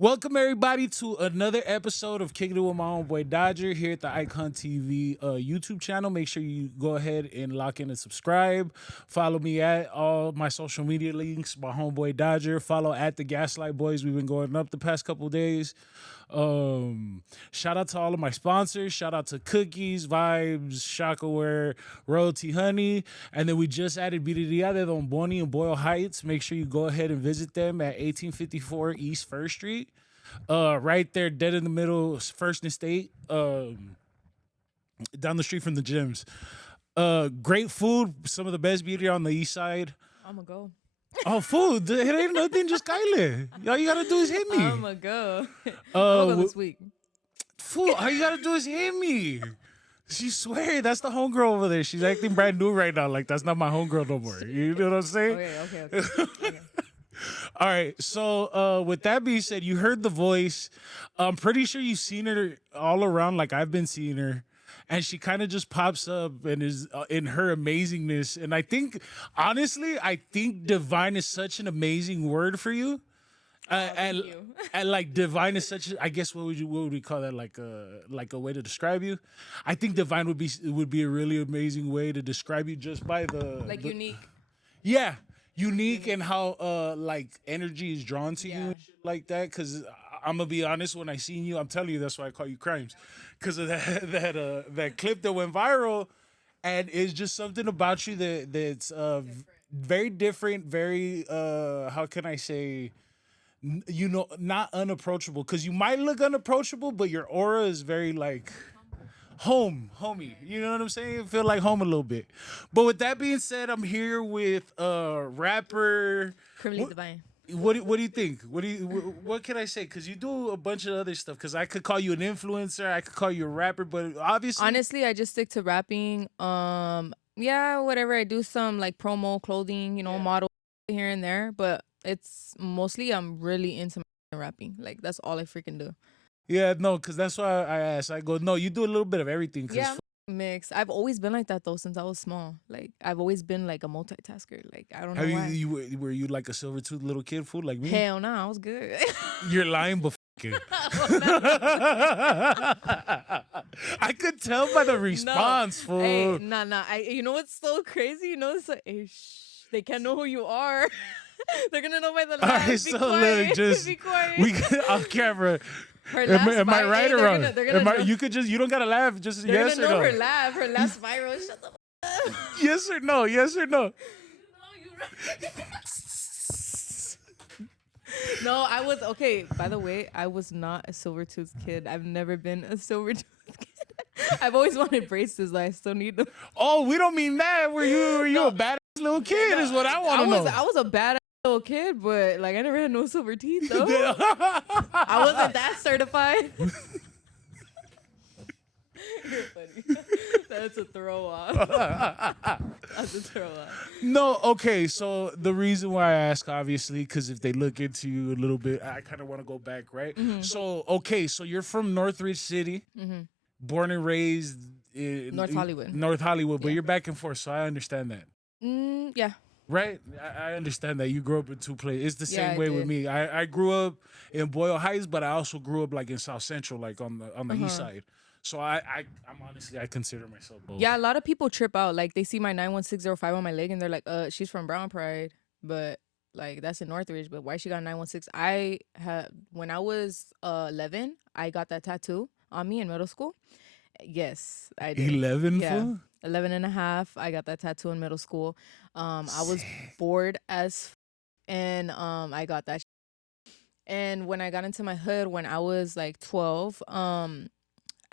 Welcome everybody to another episode of Kicking It with my homeboy Dodger here at the Eyekon TV YouTube channel. Make sure you go ahead and lock in and subscribe. Follow me at all my social media links. My homeboy Dodger. Follow at the Gaslight Boys. We've been going up the past couple days. Shout out to all of my sponsors. Shout out to Cookies, Vibes, Shockaware, Royalty Honey, and then we just added Birria de Don Boni in Boyle Heights. Make sure you go ahead and visit them at 1854 East First Street. Right there, dead in the middle, First and State. Down the street from the gyms. Great food. Some of the best birria on the east side. I'ma go. Oh, food. It ain't nothing. Just Kyle. All you gotta do is hit me. I'ma go. I'ma go this week. Food. All you gotta do is hit me. She swear that's the homegirl over there. She's acting brand new right now. Like that's not my homegirl no more. You know what I'm saying? Okay. All right. So with that being said, you heard the voice. I'm pretty sure you've seen her all around. Like I've been seeing her. And she kind of just pops up and is in her amazingness. And I think, honestly, divine is such an amazing word for you. And like divine is such. I guess what would we call that? Like a way to describe you. I think divine would be a really amazing way to describe you just by unique. Yeah, unique and how like energy is drawn to you and shit like that. Because I'm gonna be honest, when I seen you, I'm telling you that's why I call you Crimes, because of that clip that went viral, and it's just something about you that's very different, very how can I say, not unapproachable, because you might look unapproachable, but your aura is very like homey. You know what I'm saying? Feel like home a little bit. But with that being said, I'm here with rapper. Criminally divine. What do you think? What can I say? Because you do a bunch of other stuff. Because I could call you an influencer, I could call you a rapper, but obviously, Honestly, I just stick to rapping. Whatever. I do some like promo clothing, model here and there, but it's mostly I'm really into my rapping. Like that's all I freaking do. Yeah, no, because that's why I asked. I go, no, you do a little bit of everything. Yeah, mix. I've always been like that though since I was small. Like I've always been like a multitasker. Like I don't know why. Were you like a silver tooth little kid fool like me? Hell no, I was good. You're lying, but it. I could tell by the response, fool. Hey, nah. You know what's so crazy? It's like, hey, they can't know who you are. They're gonna know by the laugh. Alright, so look, just be quiet. We off camera. Am I right or wrong? You don't gotta laugh. Just yes or no. Her laugh. Her last viral. Shut the up. Yes or no. Yes or no. No, you're right. No, I was okay. By the way, I was not a silver tooth kid. I've never been a silver tooth kid. I've always wanted braces. I still need them. Oh, we don't mean that. Were you a badass little kid? Is what I want to know. I was a badass little kid, but like I never had no silver teeth though. I wasn't that certified. You're funny. That's a throw off. That's a throw off. No, okay. So the reason why I ask, obviously, because if they look into you a little bit, I kind of want to go back, right? Mm-hmm. So okay, so you're from Northridge City, born and raised in North Hollywood. But you're back and forth, so I understand that. Yeah. Right, I understand that you grew up in two places. It's the same way with me. I grew up in Boyle Heights, but I also grew up like in South Central, like on the east side. So I'm honestly, I consider myself both. Yeah, a lot of people trip out. Like they see my 91605 on my leg and they're like, she's from Brown Pride, but like that's in Northridge. But why she got 916? When I was 11, I got that tattoo on me in middle school. Yes, I did. 11, yeah. Fool? 11 and a half. I got that tattoo in middle school. I was bored as and I got that. And when I got into my hood when I was like 12,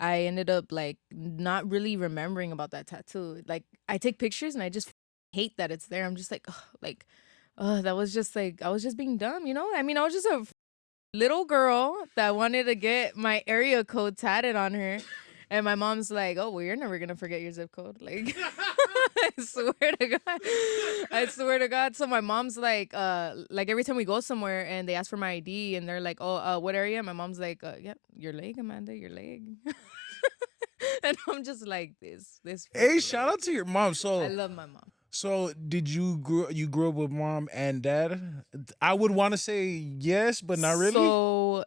I ended up like not really remembering about that tattoo. Like I take pictures and I just hate that it's there. I'm just like, that was just like, I was just being dumb, I mean, I was just a little girl that wanted to get my area code tatted on her. And my mom's like, oh, well, you're never going to forget your zip code. Like, I swear to God. So my mom's like every time we go somewhere and they ask for my ID and they're like, oh, what area? My mom's like, yeah, your leg, Amanda, your leg. And I'm just like, this. Hey, shout out to your mom. So I love my mom. So did you grew up with mom and dad? I would want to say yes, but not really. So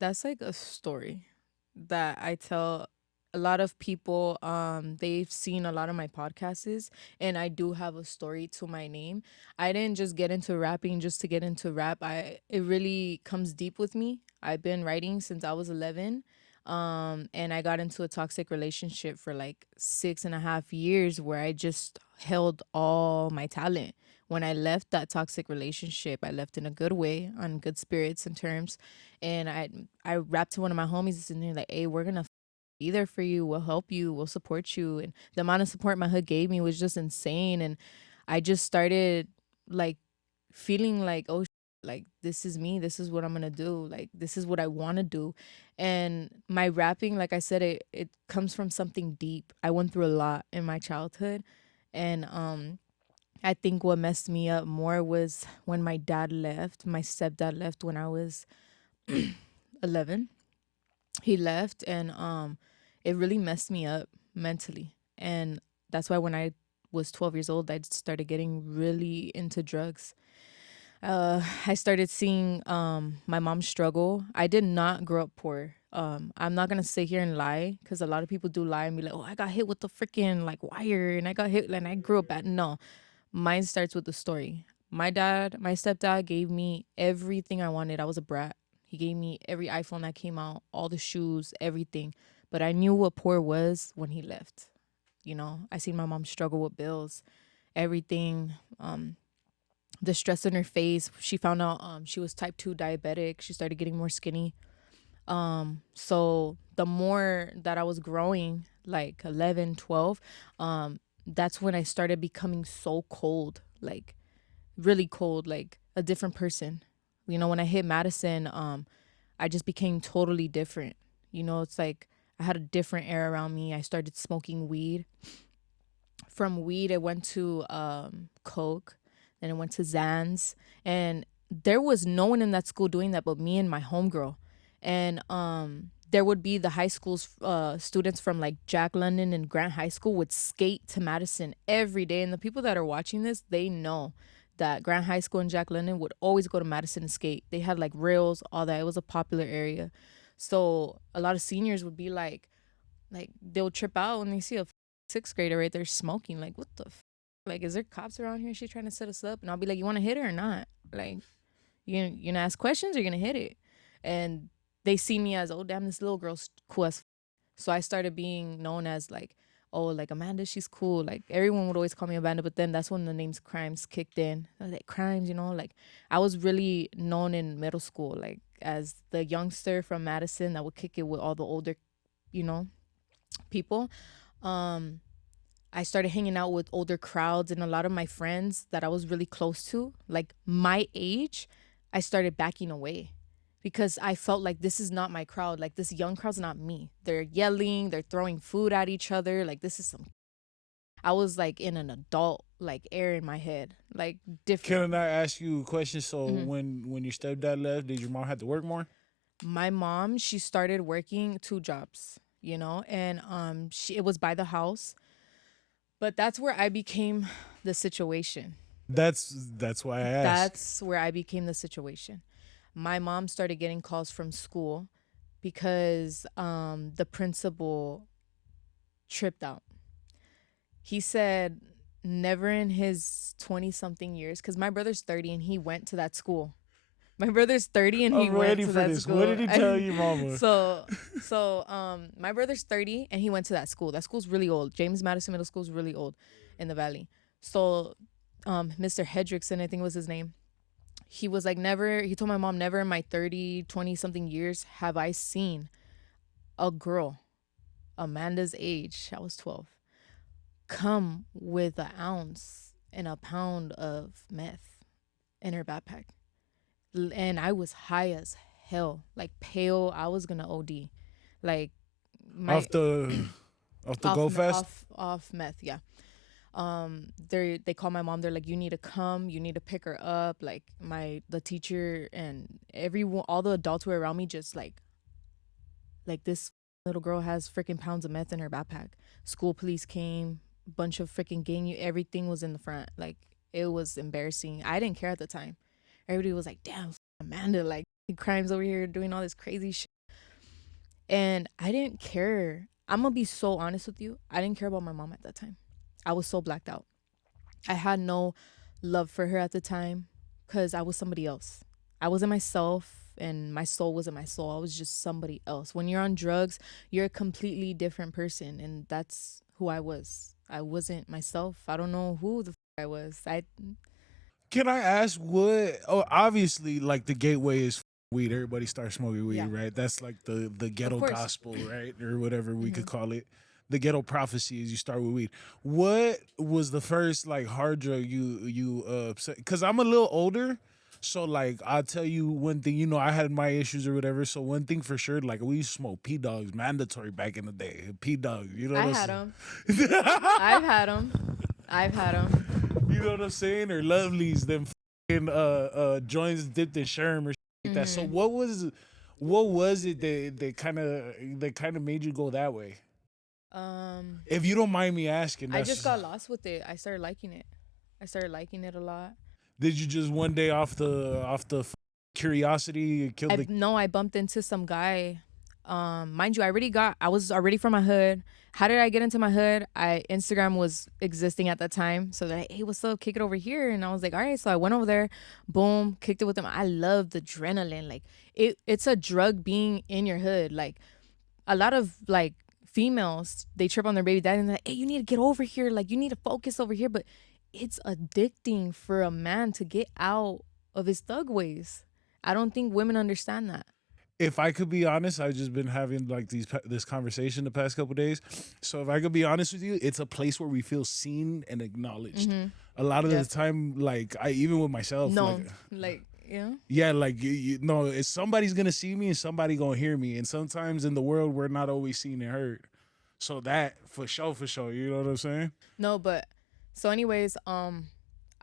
That's like a story that I tell a lot of people. They've seen a lot of my podcasts, and I do have a story to my name. I didn't just get into rapping just to get into rap. It really comes deep with me. I've been writing since I was 11. And I got into a toxic relationship for like 6.5 years where I just held all my talent. When I left that toxic relationship, I left in a good way, on good spirits and terms. And I rapped to one of my homies and they're like, "Hey, we're gonna be there for you. We'll help you. We'll support you." And the amount of support my hood gave me was just insane. And I just started like feeling like, oh, like this is me. This is what I'm gonna do. Like this is what I want to do. And my rapping, like I said, it comes from something deep. I went through a lot in my childhood, and I think what messed me up more was when my dad left. My stepdad left when I was 11. He left, and it really messed me up mentally. And that's why when I was 12 years old, I started getting really into drugs. I started seeing my mom struggle. I did not grow up poor. I'm not gonna sit here and lie because a lot of people do lie and be like, "Oh, I got hit with the freaking like wire and I got hit and I grew up bad." No, mine starts with the story. My stepdad gave me everything I wanted. I was a brat. He gave me every iPhone that came out, all the shoes, everything. But I knew what poor was when he left. I seen my mom struggle with bills, everything. The stress in her face. She found out she was type 2 diabetic. She started getting more skinny. So the more that I was growing, like 11, 12, that's when I started becoming so cold, like really cold, like a different person. When I hit Madison, I just became totally different. It's like I had a different air around me. I started smoking weed. From weed, it went to coke, then it went to Zans, and there was no one in that school doing that but me and my homegirl. And there would be the high school's students from like Jack London and Grant High School would skate to Madison every day. And the people that are watching this, they know that Grant High School and Jack London would always go to Madison and skate. They had like rails, all that. It was a popular area. So a lot of seniors would be like they'll trip out when they see a sixth grader right there smoking. Like, what the like, is there cops around here? She's trying to set us up. And I'll be like, you want to hit her or not? Like, you gonna ask questions or you're gonna hit it? And they see me as, oh damn, this little girl's cool as so I started being known as like, oh, like Amanda, she's cool. Like everyone would always call me Amanda, but then that's when the name's Crimes kicked in. I was like, Crimes, like I was really known in middle school, like as the youngster from Madison that would kick it with all the older, you know, people. Um, I started hanging out with older crowds, and a lot of my friends that I was really close to, like my age, I started backing away because I felt like this is not my crowd. Like this young crowd's not me. They're yelling, they're throwing food at each other. Like this is some. I was like in an adult like air in my head, like different. Can I ask you a question? So hmm when your stepdad left, did your mom have to work more? My mom, she started working two jobs, and it was by the house, but that's where I became the situation. That's why I asked. That's where I became the situation. My mom started getting calls from school because the principal tripped out. He said never in his 20 something years, because my brother's 30 and he went to that school. My brother's 30 and he I'm went ready to for that this. What school. did he tell you, mama? So my brother's 30 and he went to that school. That school's really old. James Madison Middle School's really old in the valley. So Mr. Hedrickson, I think was his name. He was like, never, he told my mom, never in my 30, 20 something years have I seen a girl Amanda's age, I was 12, come with an ounce and a pound of meth in her backpack. And I was high as hell, like pale. I was gonna OD, like my Off the go fast. off meth. Yeah. They call my mom. They're like, you need to come. You need to pick her up. Like the teacher and everyone, all the adults who were around me, just like this little girl has freaking pounds of meth in her backpack. School police came, bunch of freaking gang. Everything was in the front. Like it was embarrassing. I didn't care at the time. Everybody was like, damn, Amanda, like crimes over here, doing all this crazy shit. And I didn't care. I'm gonna be so honest with you. I didn't care about my mom at that time. I was so blacked out. I had no love for her at the time because I was somebody else. I wasn't myself and my soul wasn't my soul. I was just somebody else. When you're on drugs, you're a completely different person. And that's who I was. I wasn't myself. I don't know who the I was. Can I ask what? Oh, obviously, like the gateway is weed. Everybody starts smoking weed, Yeah. right? That's like the Of ghetto course. gospel, right, or whatever we could Mhm. call it. The ghetto prophecy is you start with weed. What was the first like hard drug you because I'm a little older, so like I'll tell you one thing. You know, I had my issues or whatever. So one thing for sure, like we used to smoke P dogs, mandatory back in the day. P dogs, you know I what had I'm them. saying? I've had them. I've had them. You know what I'm saying? Or lovelies, them fucking joints dipped in sherm or shit like that. So Mhm. what was it that kind of made you go that way? Um, If you don't mind me asking, I just that's got lost with it. I started liking it. I started liking it a lot. did you just one day off the curiosity kill the I bumped into some guy. Mind you, I was already from my hood. How did I get into my hood? Instagram was existing at that time. So they're like, hey, what's up? Kick it over here. And I was like, all right. So I went over there, boom, kicked it with them. I love the adrenaline. Like it's a drug being in your hood. Like a lot of like females, they trip on their baby daddy and they're like, hey, you need to get over here. Like you need to focus over here. But it's addicting for a man to get out of his thug ways. I don't think women understand that. if I could be honest, I've just been having like this conversation the past couple days. So if I could be honest with you, it's a place where we feel seen and acknowledged. A lot of the Yes. time, like I even with myself, No, like like, yeah. yeah, like no, it's somebody's gonna see me and somebody gonna hear me, and sometimes in the world we're not always seen and heard. So that for sure, you know what I'm saying? No, but so anyways, I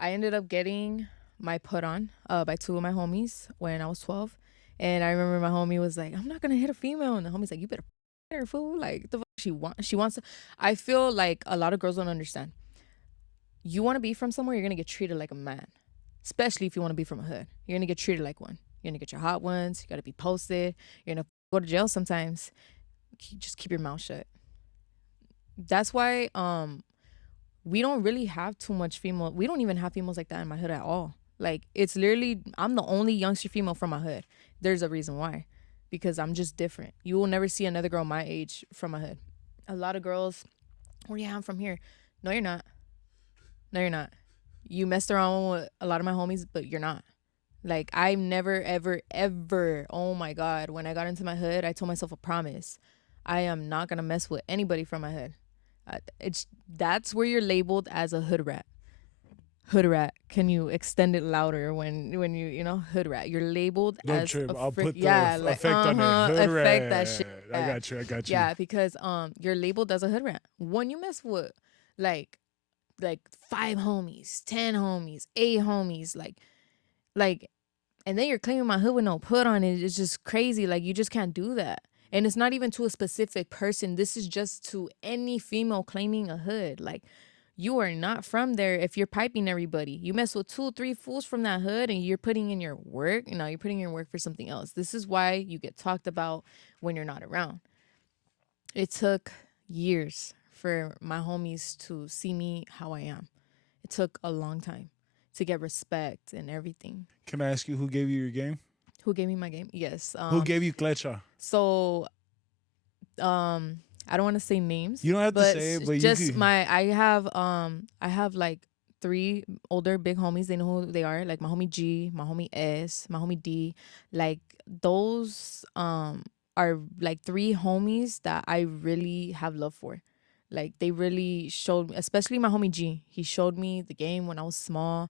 ended up getting my put on by two of my homies when I was 12. And I remember my homie was like, I'm not gonna hit a female, and the homie's like, you better hit her, fool. Like the fuck she wants to. I feel like a lot of girls don't understand. You want to be from somewhere, you're gonna get treated like a man. Especially if you want to be from a hood. You're gonna get treated like one. You're gonna get your hot ones, you gotta be posted, you're gonna go to jail sometimes. Just keep your mouth shut. That's why we don't really have too much female. We don't even have females like that in my hood at all. Like it's literally I'm the only youngster female from my hood. There's a reason why, because I'm just different. You will never see another girl my age from my hood. A lot of girls, oh yeah, I'm from here. No, you're not. No, you're not. You messed around with a lot of my homies, but you're not. Like I've never, ever, ever. Oh my god! When I got into my hood, I told myself a promise. I am not gonna mess with anybody from my hood. It's that's where you're labeled as a hood rat. Hood rat. Can you extend it louder when you know hood rat? You're labeled Don't as trip. a I'll put the yeah, like effect on it. Hood affect that rat. shit. I Yeah. got you. I got you. Yeah, because you're labeled as a hood rat. When you mess with like like 5 homies, 10 homies, 8 homies, like and then you're claiming my hood with no put on it. It's just crazy. Like you just can't do that. And it's not even to a specific person. This is just to any female claiming a hood. Like you are not from there if you're piping everybody. You mess with 2 3 fools from that hood and you're putting in your work. You know, you're putting in your work for something else. This is why you get talked about when you're not around. It took years for my homies to see me how I am. It took a long time to get respect and everything. Can I ask you who gave you your game? Who gave me my game? Yes. Who gave you Klecha? So I don't want to say names. You don't have to but say it, but you just could. I have like 3 older big homies. They know who they are. Like my homie G, my homie S, my homie D. Like those are like 3 homies that I really have love for. Like they really showed me, especially my homie G. He showed me the game when I was small.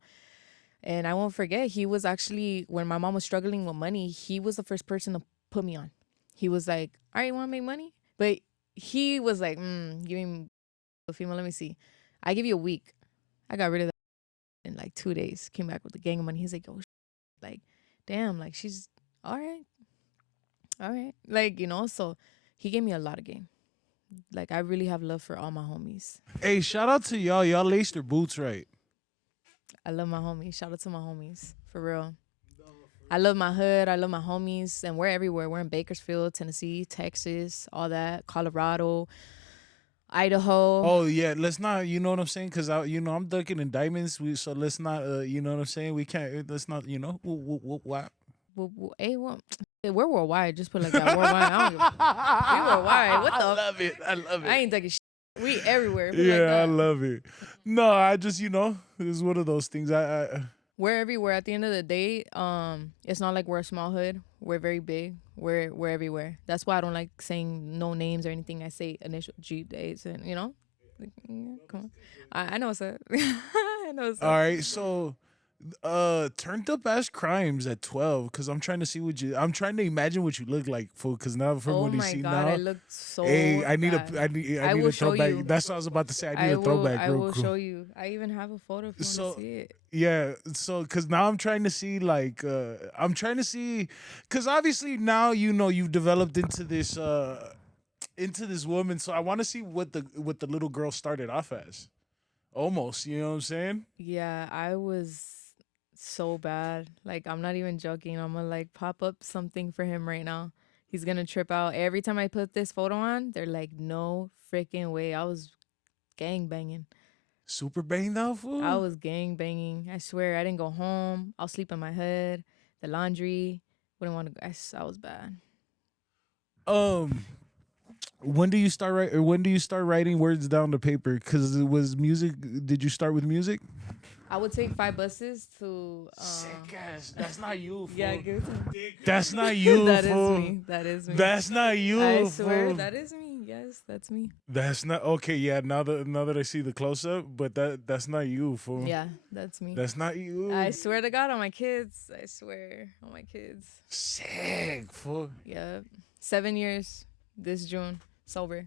And I won't forget, he was actually, when my mom was struggling with money, he was the first person to put me on. He was like, all right, you want to make money? But he was like, give me a female, let me see. I give you a week. I got rid of that in like 2 days. Came back with a gang of money. He's like, oh, like, damn, like she's all right. All right. Like, so he gave me a lot of game. Like, I really have love for all my homies. Hey, shout out to y'all. Y'all laced your boots right. I love my homies. Shout out to my homies. For real. I love my hood. I love my homies, and we're everywhere. We're in Bakersfield, Tennessee, Texas, all that, Colorado, Idaho. Oh yeah, let's not. You know what I'm saying? Because I'm ducking in diamonds. So let's not. You know what I'm saying? We can't. Let's not. What? Hey, well, we're worldwide. Just put it like that. Worldwide. I don't give we worldwide. What I the? love it. I love I it. ain't taking shit. We everywhere. Put it like Yeah, I that. love it. No, I just it's one of those things. We're everywhere. At the end of the day, it's not like we're a small hood. We're very big. We're everywhere. That's why I don't like saying no names or anything. I say initial G days, and like, yeah, come on. I know what's up. I know what's All up. right, so turned up as crimes at 12 because I'm trying to imagine what you look like because now from Oh what you my see god, I now. looked so Hey, bad. I I need will a show throwback. you. That's what I was about to say. I need a throwback I real will cool. show you. I even have a photo if you want to So see it. yeah, so because now I'm trying to see I'm trying to see because obviously now you've developed into this woman, so I want to see what the little girl started off as. Almost, you know what I'm saying? Yeah, I was so bad. Like, I'm not even joking. I'm gonna like pop up something for him right now. He's gonna trip out. Every time I put this photo on, they're like, no freaking way. I was gang banging. Super banged out I fool. was gang banging. I swear, I didn't go home. I'll sleep in my hood. The laundry. Wouldn't want to go. I was bad. Um, when do you start write or when do you start writing words down to paper? Because it was music. Did you start with music? I would take 5 buses to. Sick ass. That's not you, fool. Yeah, give it to me. That's not you, That is fool. me. That is me. That's not you, I swear, fool. that is me. Yes, that's me. That's not okay. Yeah, now that I see the close up, but that's not you, fool. Yeah, that's me. That's not you. I swear to God on my kids. I swear on my kids. Sick, fool. Yeah. 7 years this June. Sober.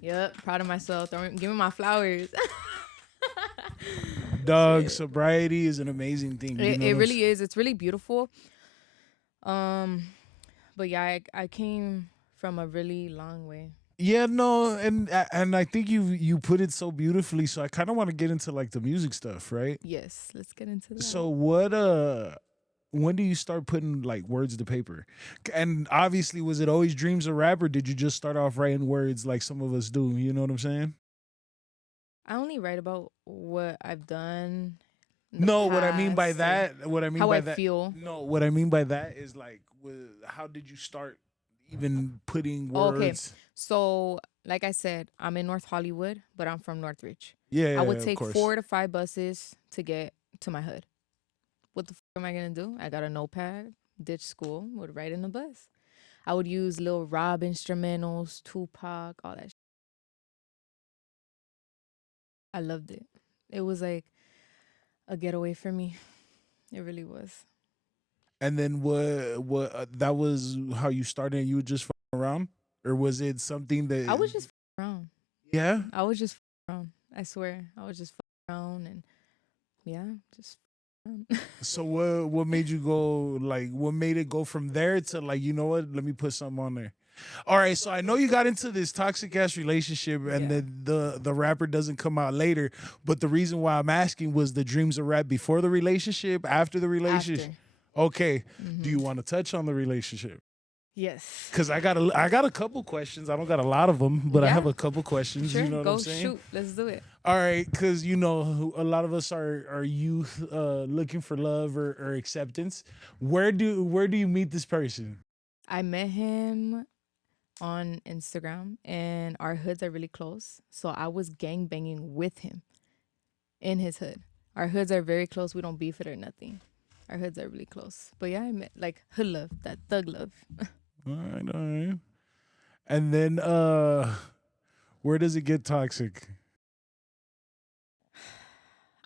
Yep. Proud of myself. Give me my flowers. Dog, Shit. sobriety is an amazing thing. It really is. It's really beautiful. Um, but yeah, I came from a really long way. Yeah, no, and I think you put it so beautifully. So I kind of want to get into like the music stuff, right? Yes, let's get into that. So when do you start putting like words to paper? And obviously, was it always dreams of rap, or did you just start off writing words like some of us do? You know what I'm saying? I only write about what I've done in the No, what I mean by past or that, what I mean how by I that, feel. no, what I mean by that is like, how did you start even putting Oh, okay. words? So, like I said, I'm in North Hollywood, but I'm from Northridge. Yeah, I yeah, would of take course. 4 to 5 buses to get to my hood. What the am I gonna do? I got a notepad, ditch school, would write in the bus. I would use Lil Rob instrumentals, Tupac, all that. I loved it. It was like a getaway for me. It really was. And then what that was how you started and you would just around? Or was it something I that was just around. yeah? I was just around. I swear, I was just around and yeah, just around. So what made you go like what made it go from there to like, you know what, let me put something on there. All right, so I know you got into this toxic ass relationship and Yeah. the rapper doesn't come out later, but the reason why I'm asking was the dreams of rap before the relationship, after the relationship. After. Okay. Do you Mm-hmm. want to touch on the relationship? Yes. Cause I got a couple questions. I don't got a lot of them, but I have Yeah. a couple questions. Sure. You know what Go I'm saying? shoot. Let's do it. All right, cause a lot of us are youth looking for love or acceptance. Where do you meet this person? I met him on Instagram and our hoods are really close. So I was gang banging with him in his hood. Our hoods are very close. We don't beef it or nothing. Our hoods are really close. But yeah, I met like hood love, that thug love. All right, all right. And then where does it get toxic?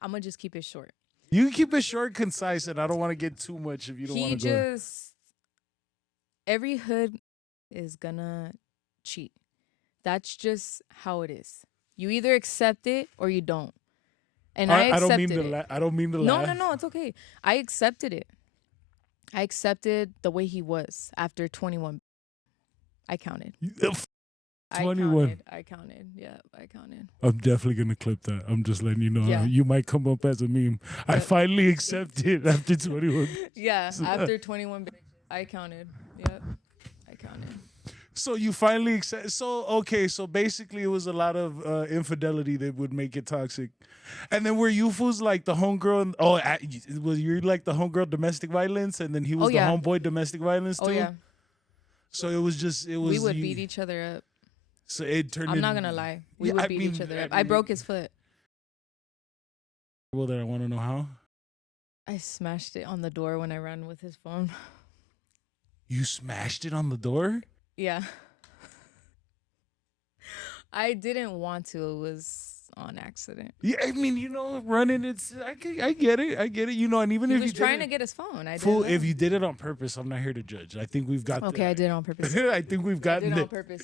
I'm gonna just keep it short. You can keep it short, concise, and I don't want to get too much if you don't want He to go. just every hood is gonna cheat. That's just how it is. You either accept it or you don't. And I I don't mean accepted to it. I don't mean to No, laugh. no, no, it's okay. I accepted it. I accepted the way he was after 21. I counted. I 21. counted. I counted. Yeah, I counted. I'm definitely gonna clip that. I'm just letting you know. Yeah. You might come up as a meme. I Yep. finally accepted after 21. Yeah, after 21 Bxtches, I counted. Yep, I counted. So you finally accept. So okay. So basically, it was a lot of infidelity that would make it toxic. And then were you fools like the homegirl? Was you like the homegirl domestic violence, and then he was Oh, the yeah. homeboy domestic violence too? Oh yeah, So it was just it was we would you- beat each other up. So it turned. I'm not gonna lie, we Yeah, would I beat mean- each other I up. I mean- broke his foot. Well, then I want to know how. I smashed it on the door when I ran with his phone. You smashed it on the door. Yeah. I didn't want to. It was on accident. Yeah, I mean, running. I get it. I get it. And even He if was you trying did to get his phone. I fool, didn't. if you did it on purpose, I'm not here to judge. I think we've got. Okay, I did it on purpose. I think we've I did gotten it on it. purpose.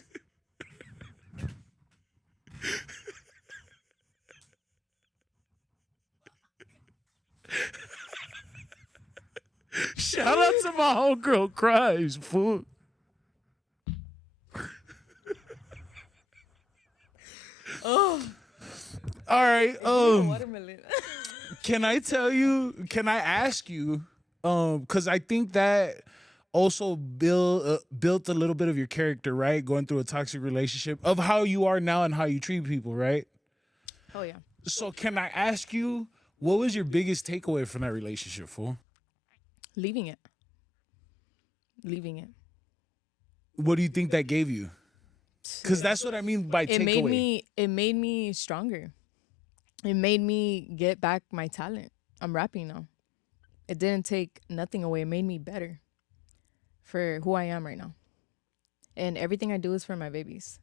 Shout out to my homegirl cries, fool. Oh, All right. watermelon. Can I tell you? Can I ask you? Because I think that also built a little bit of your character, right? Going through a toxic relationship of how you are now and how you treat people, right? Oh yeah. So can I ask you, what was your biggest takeaway from that relationship, fool? Leaving it. Leaving it. What do you think that gave you? Because that's what I mean by It takeaway. made me stronger. It made me get back my talent. I'm rapping now. It didn't take nothing away. It made me better for who I am right now. And everything I do is for my babies.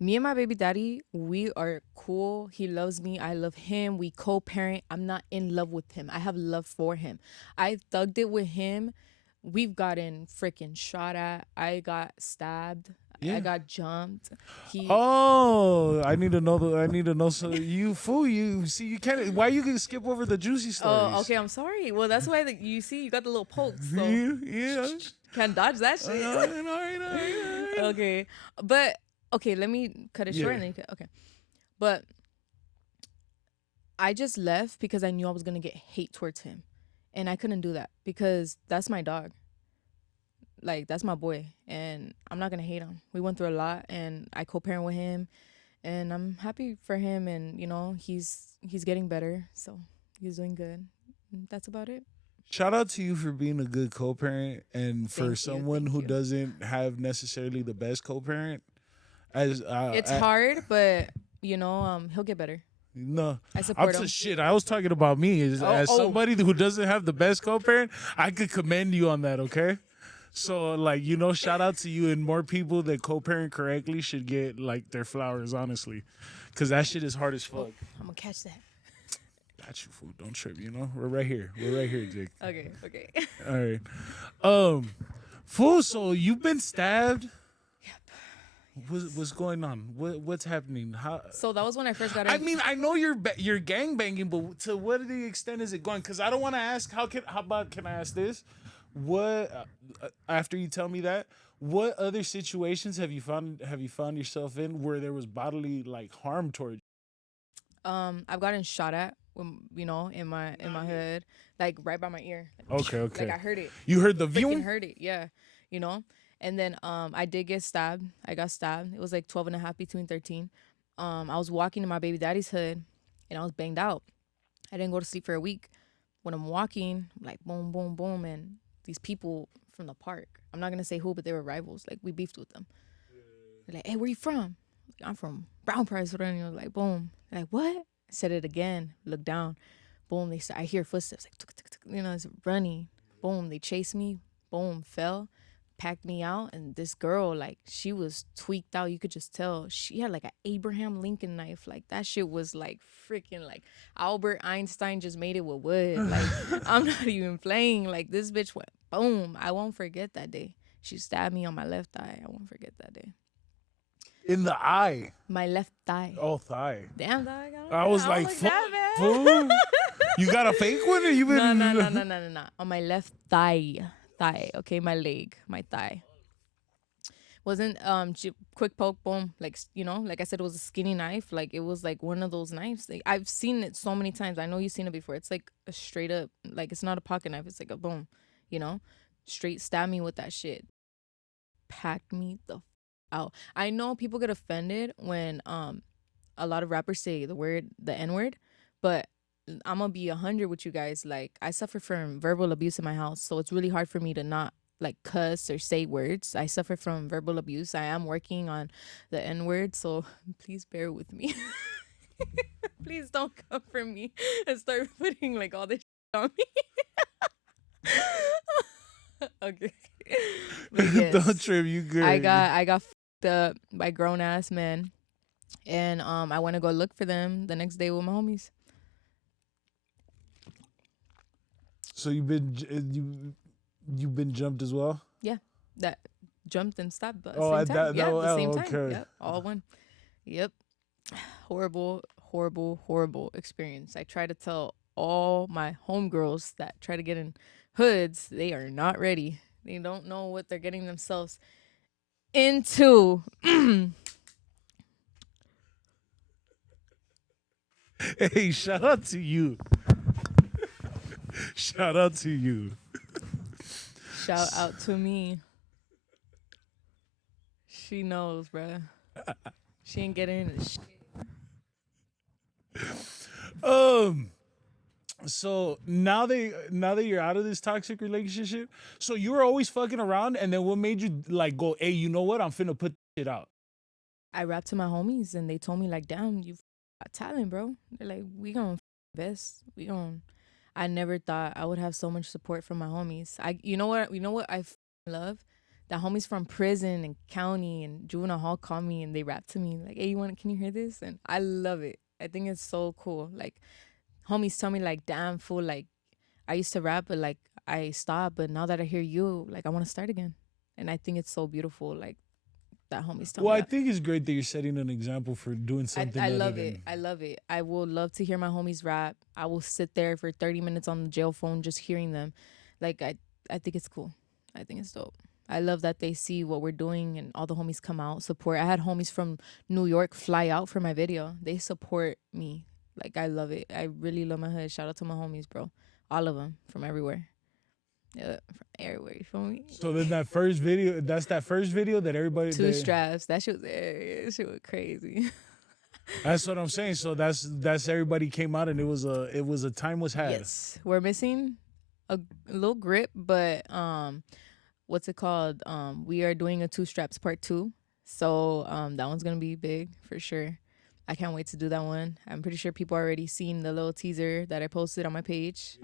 Me and my baby daddy, we are cool. He loves me. I love him. We co-parent. I'm not in love with him. I have love for him. I thugged it with him. We've gotten freaking shot at. I got stabbed. Yeah. I got jumped. Oh, I need to know. So you fool, you see, you can't. Why you can skip over the juicy stories? Oh, okay. I'm sorry. Well, that's why you see you got the little pokes. So Yeah. can't dodge that shit. All right. Okay, but okay. Let me cut it short. Yeah. And then okay, but I just left because I knew I was gonna get hate towards him, and I couldn't do that because that's my dog. Like that's my boy, and I'm not gonna hate him. We went through a lot, and I co-parent with him, and I'm happy for him. And he's getting better, so he's doing good. And that's about it. Shout out to you for being a good co-parent, and for Thank you, someone thank who you. doesn't have necessarily the best co-parent. As It's hard, but he'll get better. No, I support him. shit. I was talking about me as Oh. somebody who doesn't have the best co-parent. I could commend you on that. Okay. So, shout out to you, and more people that co-parent correctly should get their flowers, honestly, because that shit is hard as fuck. I'm gonna catch that. Got you, fool. Don't trip. We're right here. We're right here, Jake. Okay. All right. Fool. So you've been stabbed. Yep. What's going on? What's happening? How? So that was when I first got in. I mean, I know you're gang banging, but to what the extent is it going? Because I don't want to ask. How about can I ask this? What after you tell me that? What other situations have you found yourself in where there was bodily harm towards you? I've gotten shot at, in my head, right by my ear. Okay. Like I heard it. You heard the Freaking view? heard it. Yeah. And then I did get stabbed. I got stabbed. It was 12 and a half between 13. I was walking to my baby daddy's hood, and I was banged out. I didn't go to sleep for a week. When I'm walking, boom, boom, boom, and these people from the park. I'm not gonna say who, but they were rivals. We beefed with them. They're like, "Hey, where you from?" I'm from Brown Price. And boom. They're like, what? I said it again. Look down. Boom. I hear footsteps. Tuk, tuk, tuk, it's running. Boom. They chased me. Boom. Fell. Packed me out. And this girl, she was tweaked out. You could just tell. She had an Abraham Lincoln knife. That shit was freaking Albert Einstein just made it with wood. I'm not even playing. This bitch went boom. I won't forget that day. She stabbed me on my left eye. I won't forget that day. In the eye. My left thigh. Oh, thigh. Damn, dog. I was like, fuck. fool. You got a fake one, or you been? No. On my left thigh. Okay, my leg, my thigh. Wasn't quick poke, boom, like like I said, it was a skinny knife. Like it was like one of those knives. Like I've seen it so many times. I know you've seen it before. It's like a straight up, like it's not a pocket knife. It's like a boom, you know, straight stab me with that shit. Packed me the out. I know people get offended when a lot of rappers say the N word, but I'm gonna be 100 with you guys. Like I suffer from verbal abuse in my house, so it's really hard for me to not like cuss or say words. I suffer from verbal abuse. I am working on the N word, so please bear with me. Please don't come for me and start putting like all this on me. Okay. But Don't yes, trip, you good. I got fucked up by grown ass men, and I went to go look for them the next day with my homies. So you've been jumped as well. Yeah, that jumped and stopped at the Oh, same at time. that Yeah, no. at the same Oh, time. okay. Yep, all one. Yep. Horrible, horrible, horrible experience. I try to tell all my homegirls that try to get in hoods, they are not ready. They don't know what they're getting themselves into. Hey, shout out to you. Shout out to you. Shout out to me. She knows, bruh. She ain't getting into shit. Um. So now that you're out of this toxic relationship, so you were always fucking around, and then what made you like go, hey, you know what? I'm finna put this shit out. I rapped to my homies and they told me like, damn, you got talent, bro. They're like, we gonna invest. We gonna. I never thought I would have so much support from my homies. You know what love? The homies from prison and county and juvenile hall call me and they rap to me like, hey, can you hear this? And I love it. I think it's so cool. Like homies tell me like, damn fool, like I used to rap, but like I stopped, but now that I hear you, like I want to start again. And I think it's so beautiful. Like that homies tell Well, me I that. think it's great that you're setting an example for doing I something other love it. than. I love it. I will love to hear my homies rap. I will sit there for 30 minutes on the jail phone just hearing them. Like I think it's cool. I think it's dope. I love that they see what we're doing and all the homies come out support. I had homies from New York fly out for my video. They support me. Like I love it. I really love my hood. Shout out to my homies, bro. All of them from everywhere. Yeah, from everywhere. You feel me? So then that first video that everybody Two that straps. That shit was that shit was crazy. that's what I'm saying. So that's everybody came out and it was a time was had. Yes, we're missing a little grip, but what's it called? We are doing a two straps part 2, so that one's gonna be big for sure. I can't wait to do that one. I'm pretty sure people already seen the little teaser that I posted on my page.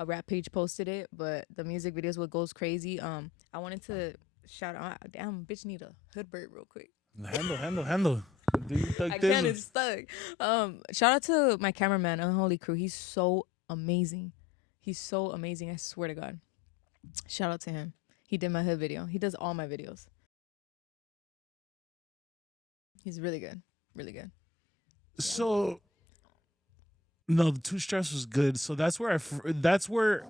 A rap page posted it, but the music video is what goes crazy. I wanted to shout out. Damn, bitch, need a hood bird real quick. Handle. Do you I can't. It's stuck. Shout out to my cameraman, Unholy Crew. He's so amazing. He's so amazing. I swear to God. Shout out to him. He did my hood video. He does all my videos. He's really good. Really good. So no, the two straps was good. So that's where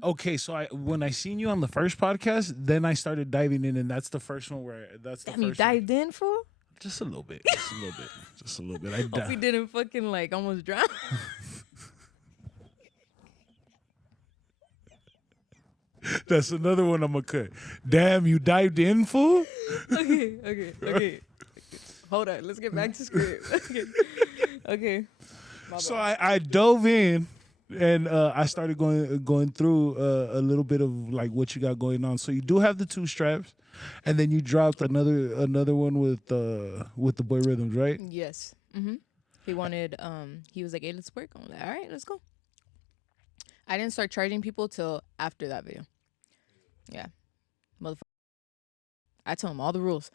okay. So when I seen you on the first podcast, then I started diving in, and that's the first one that's the Damn, you first one. dived in, fool? Just a little bit. Just a little bit. Hope we didn't fucking like almost drown. That's another one I'm gonna cut. Damn, you dived in, fool. Okay. Hold on. Let's get back to script. Okay. So I dove in, and I started going through a little bit of like what you got going on. So you do have the two straps, and then you dropped another one with the Boy Rhythms, right? Yes. He wanted he was like, hey, let's work. I'm like, all right, let's go. I didn't start charging people till after that video. Yeah. Motherfucker. I tell him all the rules.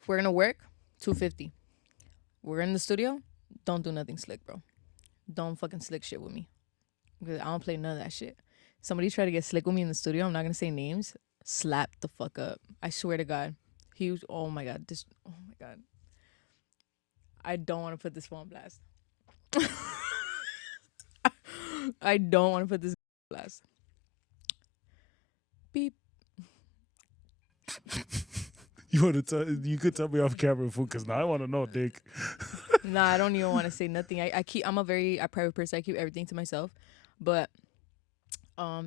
If we're gonna work, $250. We're in the studio, don't do nothing slick, bro. Don't fucking slick shit with me. Because I don't play none of that shit. Somebody try to get slick with me in the studio, I'm not gonna say names. Slap the fuck up. I swear to God. Oh my God. Oh my God. I don't want to put this phone on blast. I don't want to put this on blast. Beep. You want to tell? You could tell me off camera, fool, because now I want to know, Dick. Nah, I don't even want to say nothing. I'm a very private person. I keep everything to myself. But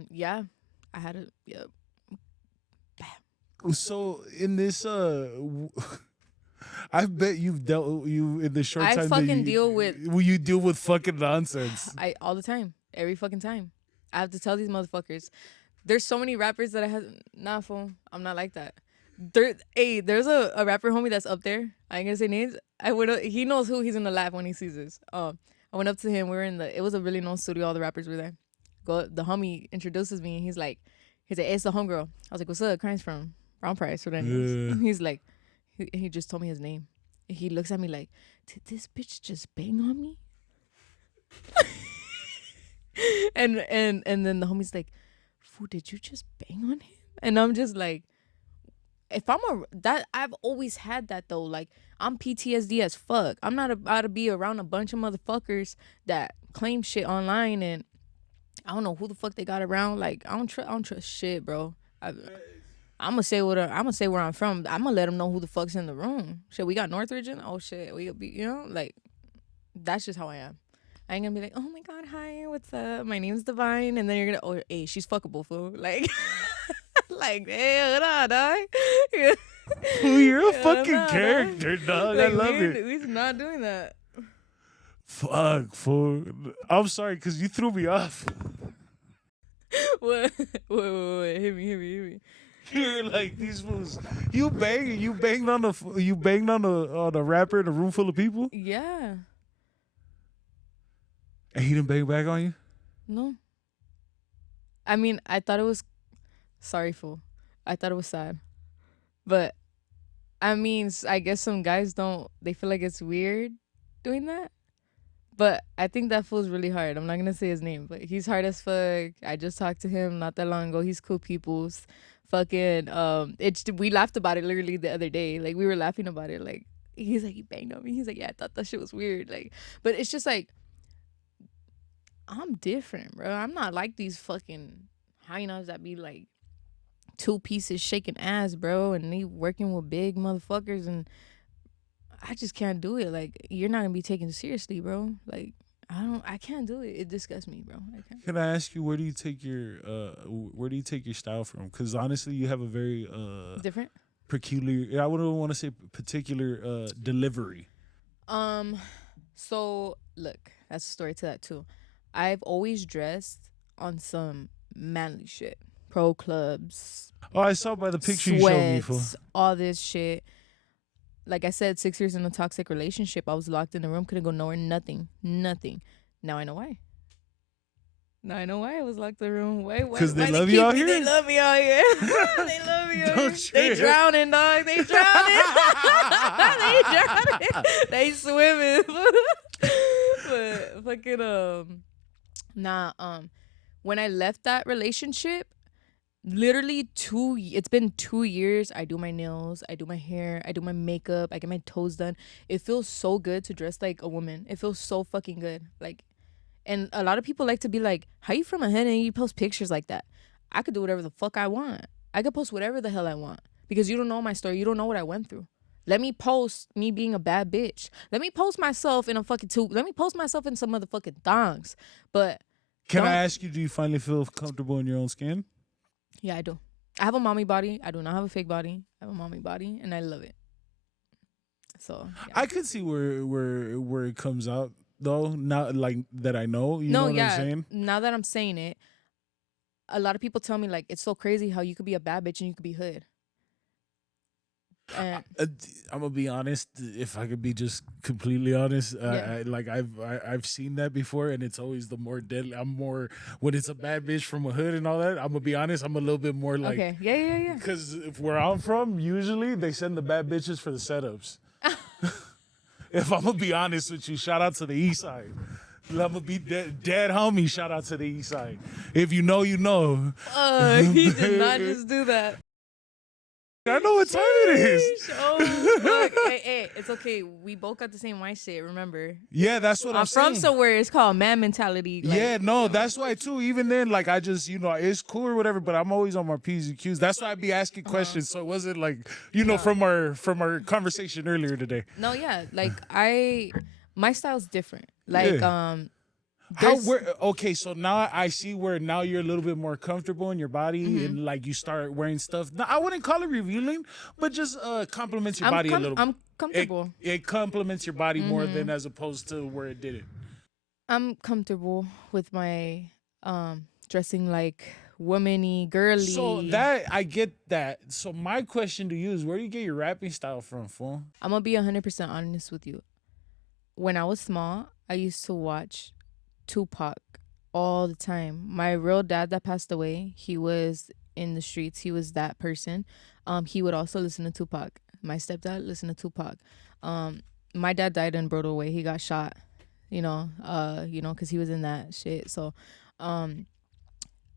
yeah, I had a yeah. So in this, I bet you've dealt you in the short I time fucking that deal with you deal with fucking nonsense. I all the time, every fucking time. I have to tell these motherfuckers. There's so many rappers that I have. Nah, fool. I'm not like that. There's a rapper homie that's up there. I ain't gonna say names. He knows who he's gonna laugh when he sees this. I went up to him. It was a really known studio. All the rappers were there. The homie introduces me and he's like, it's the homegirl. I was like, what's up? Crimes from Brown Price. What He's like, he just told me his name. He looks at me like, did this bitch just bang on me? and then the homie's like, fool, did you just bang on him? And I'm just like, I've always had that though. Like, I'm PTSD as fuck. I'm not about to be around a bunch of motherfuckers that claim shit online and I don't know who the fuck they got around. Like, I don't trust shit, bro. I'm gonna say where I'm from. I'm gonna let them know who the fuck's in the room. Shit, we got Northridge in. Oh shit, we be, like, that's just how I am. I ain't gonna be like, oh my god, hi, what's up? My name's Divine, and then you're gonna, oh, hey, she's fuckable, fool. Like, like, hey, what up, dog? You're a fucking character, dog. Like, I love it. We're not doing that. Fuck, fool. I'm sorry, because you threw me off. What? Wait. Hit me. You're like these fools. You banged on a rapper in a room full of people, Yeah. and he didn't bang back on you. No. I mean, I thought it was sorry, fool. I thought it was sad, but I mean, I guess some guys they feel like it's weird doing that. But I think that fool's really hard. I'm not gonna say his name, but he's hard as fuck. I just talked to him not that long ago. He's cool people's. Fucking we laughed about it literally the other day. Like, we were laughing about it. Like, he's like, he banged on me. He's like, yeah, I thought that shit was weird. Like, but it's just like, I'm different, bro. I'm not like these fucking hyenas that be like two pieces shaking ass, bro, and they working with big motherfuckers, and I just can't do it. Like, you're not gonna be taken seriously, bro. Like, I can't do it. It disgusts me, bro. I can't. Can I ask you, where do you take your style from? Because honestly, you have a very Different. peculiar. I wouldn't want to say particular delivery. So look, that's a story to that too. I've always dressed on some manly shit. Pro clubs. Oh, I saw by the picture you showed me. For all this shit. Like I said, 6 years in a toxic relationship. I was locked in the room, couldn't go nowhere, nothing. Now I know why. I was locked in the room. Why? Because they love you out here? They love me out here. They love me out here. They Shit. drowning, dog. They drowning. They drowning. They swimming. But fucking when I left that relationship, literally it's been 2 years. I do my nails, I do my hair, I do my makeup, I get my toes done. It feels so good to dress like a woman. It feels so fucking good. Like, and a lot of people like to be like, how you from a hood and you post pictures like that? I could do whatever the fuck I want. I could post whatever the hell I want, because you don't know my story. You don't know what I went through. Let me post me being a bad bitch. Let me post myself in a fucking tube. Let me post myself in some motherfucking thongs. But can I ask you, do you finally feel comfortable in your own skin? Yeah, I do. I have a mommy body. I do not have a fake body. I have a mommy body, and I love it. So yeah. I could see where it comes out though. Not like that. I know. You know what I'm saying? Now that I'm saying it, a lot of people tell me like, it's so crazy how you could be a bad bitch and you could be hood. And I'm gonna be honest. If I could be just completely honest, Yeah. I've seen that before, and it's always the more deadly. I'm more when it's a bad bitch from a hood and all that. I'm gonna be honest. I'm a little bit more like, okay, yeah. because where I'm from, usually they send the bad bitches for the setups. If I'm gonna be honest with you, shout out to the East Side. I'm gonna be dead homie. Shout out to the East Side. If you know, you know. He did not just do that. I know what time it is. Oh, look, hey, it's okay. We both got the same mindset. Remember, Yeah, that's what I'm I'm from saying. somewhere. It's called man mentality. Like, Yeah, no, that's why too. Even then, like I just, it's cool or whatever, but I'm always on my P's and Q's. That's why I be asking questions. So it wasn't like, No. from our conversation earlier today. no, yeah, like my style's different. Like, Yeah. there's Okay, so now I see where now you're a little bit more comfortable in your body mm-hmm. and like you start wearing stuff. No, I wouldn't call it revealing, but just complements your body a little. I'm It comfortable. it complements your body more Mm-hmm. than as opposed to where it didn't. I'm comfortable with my dressing like womany, girly. So that I get that. So my question to you is, where do you get your rapping style from, fool? I'm gonna be 100% honest with you. When I was small, I used to watch Tupac all the time. My real dad that passed away, he was in the streets. He was that person. He would also listen to Tupac. My stepdad listened to Tupac. My dad died in a brutal way. He got shot. Because he was in that shit. So, um,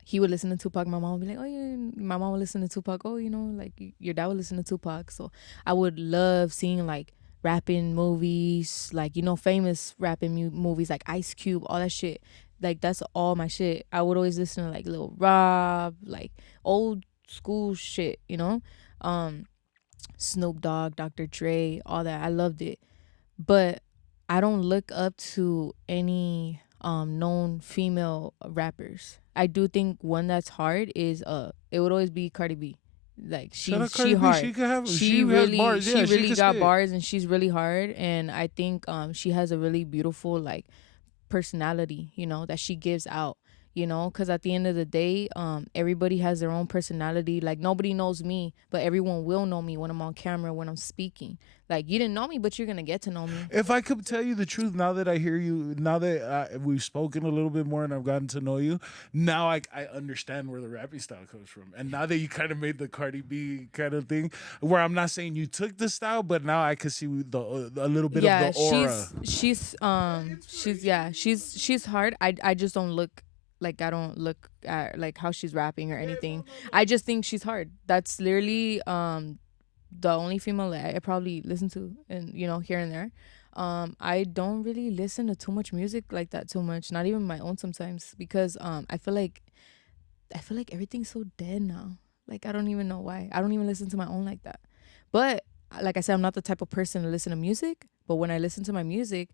he would listen to Tupac. My mom would be like, "Oh yeah." My mom would listen to Tupac. Oh, like your dad would listen to Tupac. So I would love seeing like rapping movies, like famous rapping movies like Ice Cube, all that shit. Like that's all my shit. I would always listen to like Lil Rob, like old school shit. Um, Snoop Dogg, Dr. Dre, all that. I loved it, but I don't look up to any known female rappers. I do think one that's hard is it would always be Cardi B. Like Shout out she Cardi B. hard. She has bars. She Yeah, she really can got spit. bars and she's really hard, and I think she has a really beautiful like personality, that she gives out, because at the end of the day, everybody has their own personality. Like nobody knows me, but everyone will know me when I'm on camera, when I'm speaking. Like you didn't know me, but you're gonna get to know me. If I could tell you the truth, now that I hear you, now that we've spoken a little bit more and I've gotten to know you, now I understand where the rapping style comes from. And now that you kind of made the Cardi B kind of thing, where I'm not saying you took the style, but now I can see a little bit of the aura. She's hard. I just don't look like I don't look at like how she's rapping or anything. I just think she's hard. That's literally the only female that I probably listen to, and here and there. I don't really listen to too much music like that too much. Not even my own sometimes, because I feel like everything's so dead now. Like I don't even know why. I don't even listen to my own like that. But like I said, I'm not the type of person to listen to music. But when I listen to my music,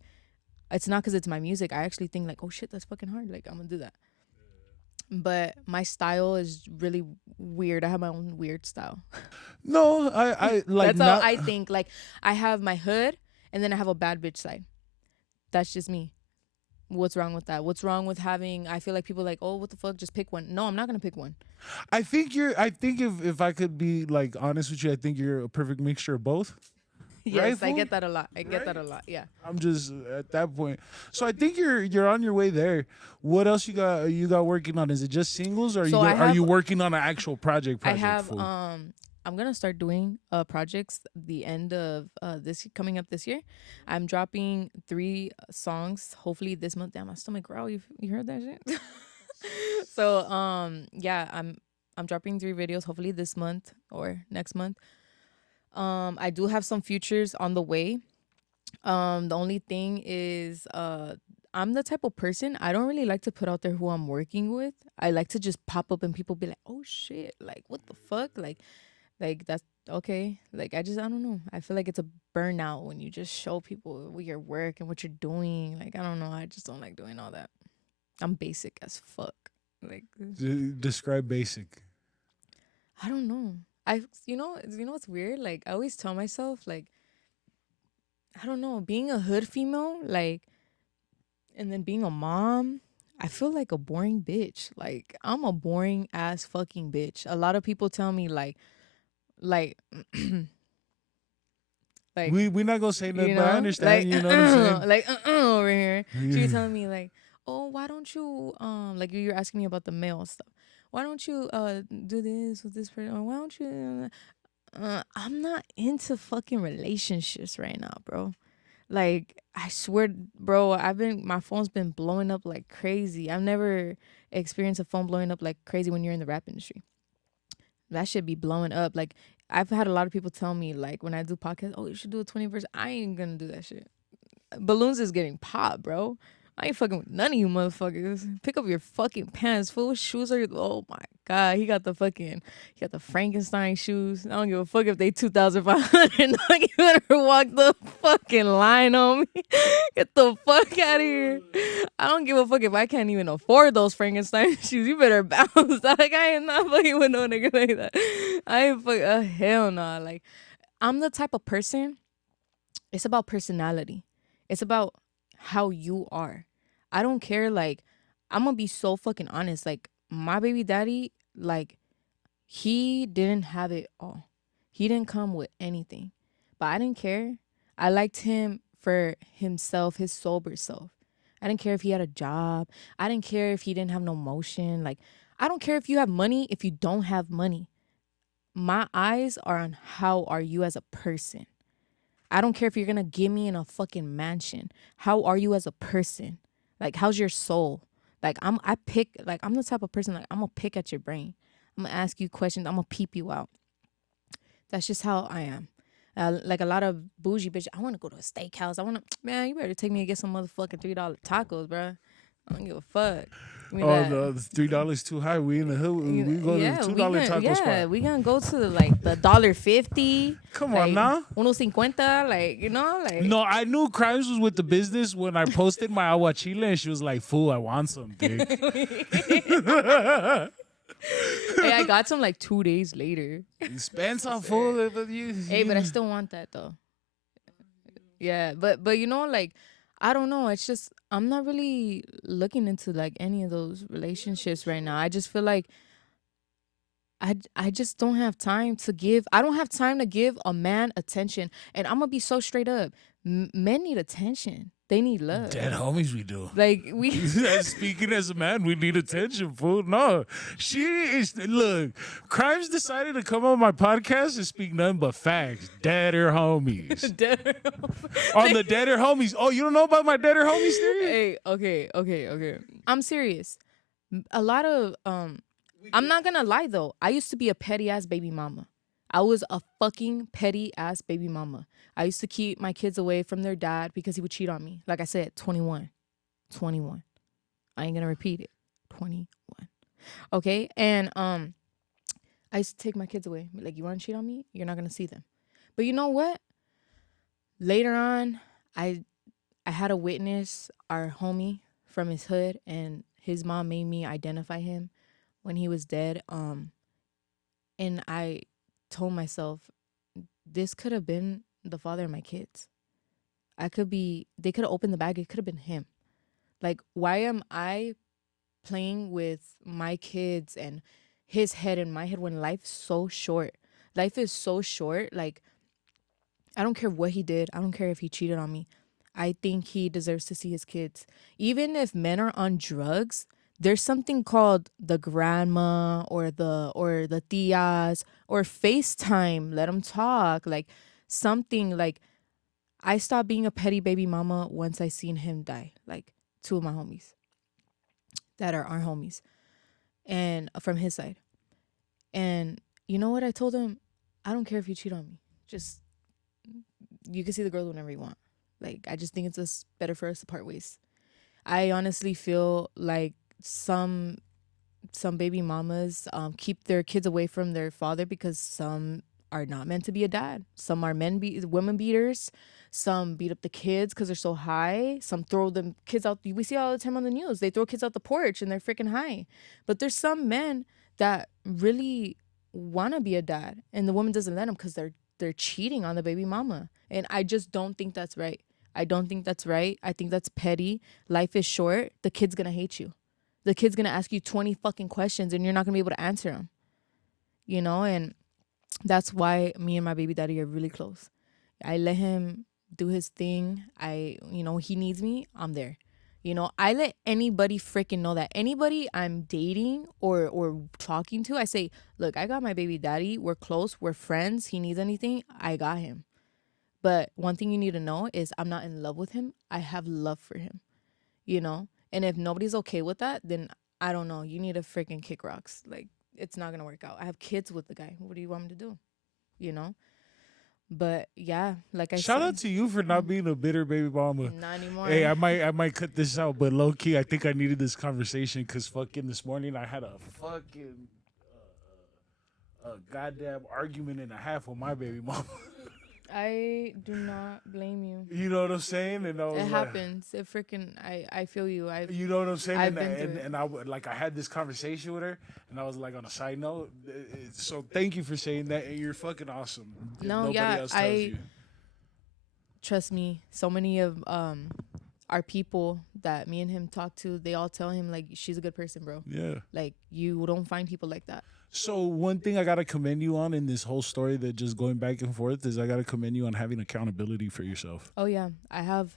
it's not because it's my music. I actually think like, oh shit, that's fucking hard. Like I'm gonna do that. But my style is really weird. I have my own weird style. No, I like That's how not. I think. Like I have my hood, and then I have a bad bitch side. That's just me. What's wrong with that? What's wrong with having? I feel like people are like, oh, what the fuck? Just pick one. No, I'm not gonna pick one. I think if I could be like honest with you, I think you're a perfect mixture of both. Yes, Right, I fool? get that a lot. I get that a lot. Yeah. I'm just at that point. So I think you're on your way there. What else you got working on? Is it just singles, or So are you working on an actual project? I have fool? I'm gonna start doing projects the end of this coming up this year. I'm dropping 3 songs hopefully this month. Damn, my stomach growl. You heard that shit? So yeah, I'm dropping 3 videos hopefully this month or next month. I do have some futures on the way. The only thing is I'm the type of person, I don't really like to put out there who I'm working with. I like to just pop up and people be like, "Oh shit, like what the fuck?" Like that's okay. Like I don't know. I feel like it's a burnout when you just show people your work and what you're doing. Like I don't know. I just don't like doing all that. I'm basic as fuck. Like Describe basic. I don't know. What's weird? Like I always tell myself like I don't know, being a hood female, like, and then being a mom, I feel like a boring bitch. Like, I'm a boring ass fucking bitch. A lot of people tell me, like, like, We not gonna say nothing, you but I know, understand. like, You know what I'm saying? like, over here. She was Yeah. telling me, like, oh, why don't you, like, you're asking me about the male stuff. Why don't you, do this with this person? Or why don't you, I'm not into fucking relationships right now, bro. Like I swear, bro, my phone's been blowing up like crazy. I've never experienced a phone blowing up like crazy when you're in the rap industry. That should be blowing up. Like I've had a lot of people tell me like when I do podcasts, oh, you should do a 21st. I ain't gonna do that shit. Balloons is getting popped, bro. I ain't fucking with none of you motherfuckers. Pick up your fucking pants, fool. Shoes are oh my god. He got the Frankenstein shoes. I don't give a fuck if they 2,500. You better walk the fucking line on me. Get the fuck out of here. I don't give a fuck if I can't even afford those Frankenstein shoes. You better bounce. Like I am not fucking with no nigga like that. I ain't fuck hell nah. Like I'm the type of person, it's about personality. It's about how you are. I don't care. Like, I'm gonna be so fucking honest. Like, my baby daddy, like, he didn't have it all. He didn't come with anything. But I didn't care. I liked him for himself, his sober self. I didn't care if he had a job. I didn't care if he didn't have no motion. Like, I don't care if you have money, if you don't have money. My eyes are on how are you as a person. I don't care if you're gonna give me in a fucking mansion. How are you as a person? Like, how's your soul? Like, I'm the type of person, like, I'm gonna pick at your brain. I'm gonna ask you questions. I'm gonna peep you out. That's just how I am. Like a lot of bougie bitch, I wanna go to a steakhouse. Man, you better take me to get some motherfucking $3 tacos, bruh. I don't give a fuck. Give me Oh that. no, the $3 too high. We in the hood. We go to the $2 taco spot. We gonna go to like the $1.50. Come on like, now. 1.50, like, you know, like. No, I knew Crimes was with the business when I posted my aguachile and she was like, "Fool, I want some, dick." Hey, I got some like 2 days later. Spend some fool. Hey, but I still want that though. Yeah, but you know, like, I don't know. It's just I'm not really looking into like any of those relationships right now. I just feel like I just don't have time to give. I don't have time to give a man attention. And I'm gonna be so straight up. Men need attention. They need love. Dead homies, we do. Like we. Speaking as a man, we need attention, fool. No, she is. Look, Crimes decided to come on my podcast and speak nothing but facts. Deader homies. On the deader homies. Oh, you don't know about my deader homies theory? Hey, okay. I'm serious. A lot of I'm not gonna lie though. I used to be a petty ass baby mama. I was a fucking petty ass baby mama. I used to keep my kids away from their dad because he would cheat on me. Like I said, 21. 21. I ain't gonna repeat it. 21. Okay? And I used to take my kids away. Like, you wanna cheat on me? You're not gonna see them. But you know what? Later on, I had a witness, our homie from his hood, and his mom made me identify him when he was dead. And I told myself, this could have been the father of my kids. They could have opened the bag. It could have been him. Like, why am I playing with my kids and his head and my head when life's so short? Life is so short. Like, I don't care what he did. I don't care if he cheated on me. I think he deserves to see his kids. Even if men are on drugs, there's something called the grandma or the tias or FaceTime. Let them talk. Like, something like, I stopped being a petty baby mama once I seen him die. Like, two of my homies that are our homies, and from his side. And you know what I told him? I don't care if you cheat on me. Just, you can see the girl whenever you want. Like, I just think it's just better for us to part ways. I honestly feel like some baby mamas keep their kids away from their father because some are not meant to be a dad. Some are women beaters. Some beat up the kids because they're so high. Some throw them kids out. We see all the time on the news. They throw kids out the porch and they're freaking high. But there's some men that really want to be a dad, and the woman doesn't let them because they're cheating on the baby mama. And I just don't think that's right. I don't think that's right. I think that's petty. Life is short. The kid's gonna hate you. The kid's gonna ask you 20 fucking questions and you're not gonna be able to answer them. You know, and that's why me and my baby daddy are really close. I let him do his thing. He needs me, I'm there. You know, I let anybody freaking know that. Anybody I'm dating or talking to, I say, look, I got my baby daddy. We're close. We're friends. He needs anything, I got him. But one thing you need to know is I'm not in love with him. I have love for him, you know? And if nobody's okay with that, then I don't know. You need to freaking kick rocks. Like, it's not going to work out. I have kids with the guy. What do you want me to do? you know. But yeah, like I Shout said, out to you for not being a bitter baby mama. not anymore. Hey, I might cut this out, but low key, I think I needed this conversation because fucking this morning I had a fucking goddamn argument and a half with my baby mama. I do not blame you. You know what I'm saying? And I It was like, happens. It freaking. I feel you. you know what I'm saying? I've been through it. And like I had this conversation with her, and I was like on a side note. So thank you for saying that, and you're fucking awesome. If No, nobody yeah, else tells you. trust me. So many of our people that me and him talk to, they all tell him like she's a good person, bro. Yeah. Like you don't find people like that. So one thing I gotta commend you on in this whole story that just going back and forth is I gotta commend you on having accountability for yourself. Oh yeah, I have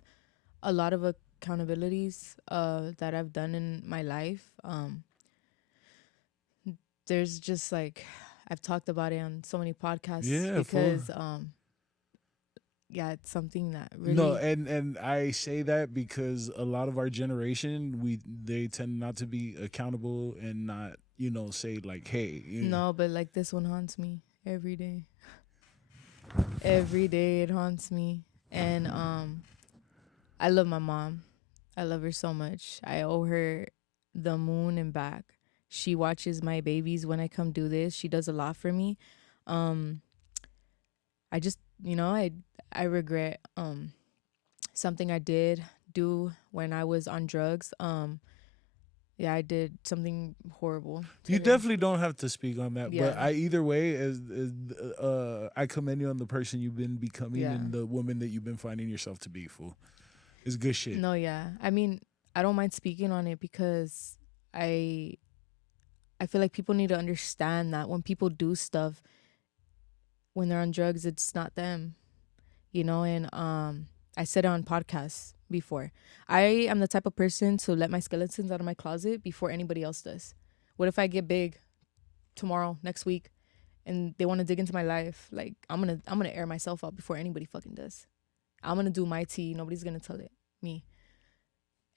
a lot of accountabilities that I've done in my life. There's just like I've talked about it on so many podcasts Yeah, because yeah, it's something that really No, and I say that because a lot of our generation, they tend not to be accountable and not, say like, hey, no, but like this one haunts me every day. Every day it haunts me. And I love my mom. I love her so much. I owe her the moon and back. She watches my babies when I come do this. She does a lot for me. Um I just, I regret something I did do when I was on drugs. Yeah, I did something horrible. to you her. definitely don't have to speak on that. But Yeah. I either way, as I commend you on the person you've been becoming Yeah. and the woman that you've been finding yourself to be. Fool, it's good shit. No, yeah. I mean, I don't mind speaking on it because I I feel like people need to understand that when people do stuff when they're on drugs, it's not them, and I said it on podcasts before. I am the type of person to let my skeletons out of my closet before anybody else does. What if I get big tomorrow, next week, and they want to dig into my life? Like I'm gonna air myself out before anybody fucking does. I'm gonna do my tea. Nobody's gonna tell it me.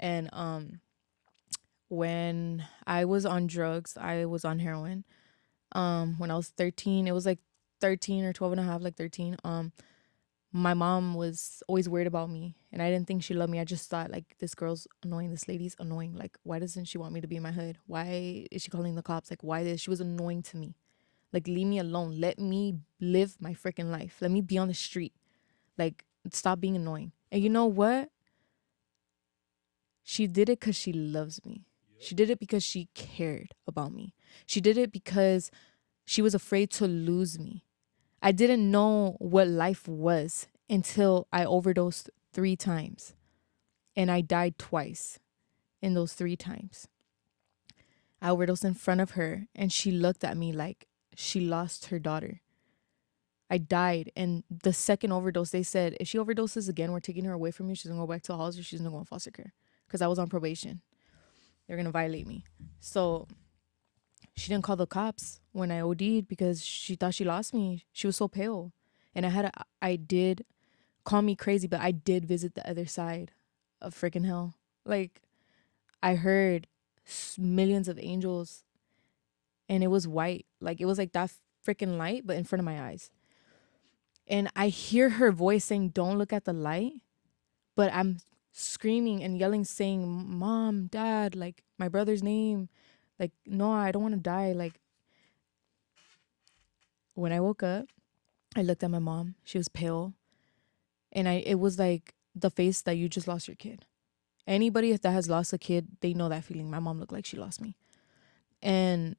And when I was on drugs, I was on heroin. When I was 13, it was like 13 or 12 and a half, like 13. My mom was always worried about me, and I didn't think she loved me. I just thought like this girl's annoying, this lady's annoying. Like why doesn't she want me to be in my hood? Why is she calling the cops? Like why this? She was annoying to me. Like leave me alone. Let me live my freaking life. Let me be on the street. Like stop being annoying. And you know what? She did it because she loves me. She did it because she cared about me. She did it because she was afraid to lose me. I didn't know what life was until I overdosed 3 times. And I died twice in those 3 times. I overdosed in front of her, and she looked at me like she lost her daughter. I died. And the second overdose, they said, if she overdoses again, we're taking her away from you. She's going to go back to a house or she's going to go in foster care. Because I was on probation. They're going to violate me. So she didn't call the cops when I OD'd because she thought she lost me. She was so pale. And I did, call me crazy, but I did visit the other side of freaking hell. Like, I heard millions of angels, and it was white. Like, it was like that freaking light, but in front of my eyes. And I hear her voice saying, don't look at the light. But I'm screaming and yelling, saying, Mom, Dad, like my brother's name. Like, no, I don't want to die. Like, when I woke up, I looked at my mom. She was pale. And it was like the face that you just lost your kid. Anybody that has lost a kid, they know that feeling. My mom looked like she lost me. And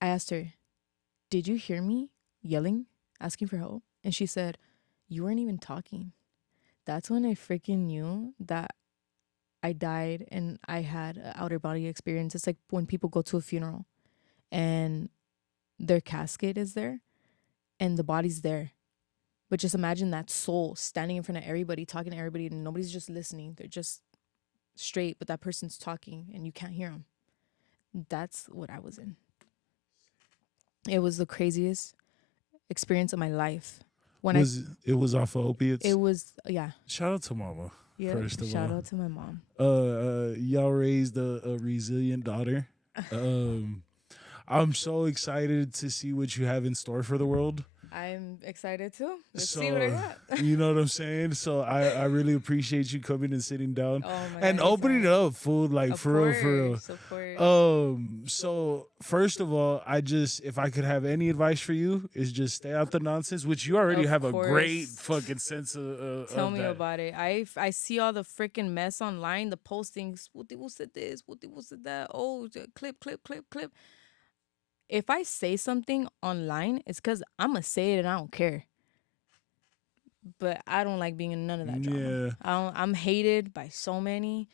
I asked her, did you hear me yelling, asking for help? And she said, you weren't even talking. That's when I freaking knew that I died and I had an outer body experience. It's like when people go to a funeral and their casket is there and the body's there. But just imagine that soul standing in front of everybody, talking to everybody, and nobody's just listening. They're just straight, but that person's talking and you can't hear them. That's what I was in. It was the craziest experience of my life. It was off of opiates? It was, yeah. Shout out to mama. Yeah. First of Shout all. out to my mom. Y'all raised a resilient daughter. I'm so excited to see what you have in store for the world. I'm excited too. Let's see what I got. You know what I'm saying? So I really appreciate you coming and sitting down Oh my and God, opening it anytime. up, fool. Like Of for real, for real. course, of course. So first of all, if I could have any advice for you, is just stay out the nonsense, which you already Of have a great course. fucking sense Tell of me that. about it. I see all the freaking mess online, the postings. What said this? What said that? Oh, clip. If I say something online, it's because I'm going to say it and I don't care. But I don't like being in none of that drama. Yeah. I'm hated by so many,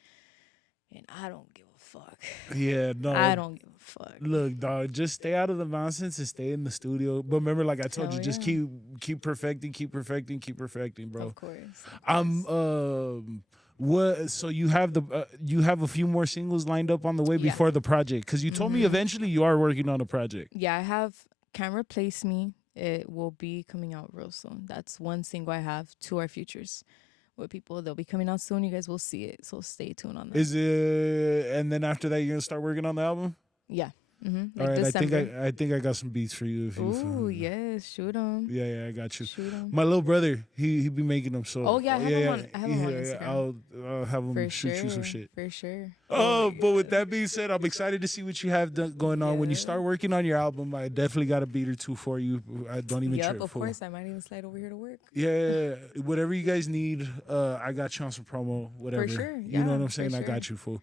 and I don't give a fuck. Yeah, no. I don't give a fuck. Look, dog, just stay out of the nonsense and stay in the studio. But remember, like I told Hell you, just yeah. keep perfecting, bro. Of course. I'm what? So you have a few more singles lined up on the way Yeah. before the project? Because you told me eventually you are working on a project. Yeah, I have Can't Replace Me. It will be coming out real soon. That's one single I have. Two are features with people. They'll be coming out soon. You guys will see it. So stay tuned on that. Is it? And then after that, you're gonna start working on the album. Yeah. All right, December. I think I got some beats for you. If you Ooh, yes. Shoot 'em. Yeah, I got you. Shoot 'em. My little brother, he be making them. So Oh, yeah, I have him on Instagram. I'll have him For shoot sure. you some shit. For sure. Oh, but with that being said, I'm excited to see what you have going on. When you Yeah. start working on your album, I definitely got a beat or two for you. I don't even Yep, trip. of fool. course. I might even slide over here to work. Yeah, whatever you guys need, I got you on some promo, whatever. sure, You know yeah, what I'm for saying? I got sure. you, fool.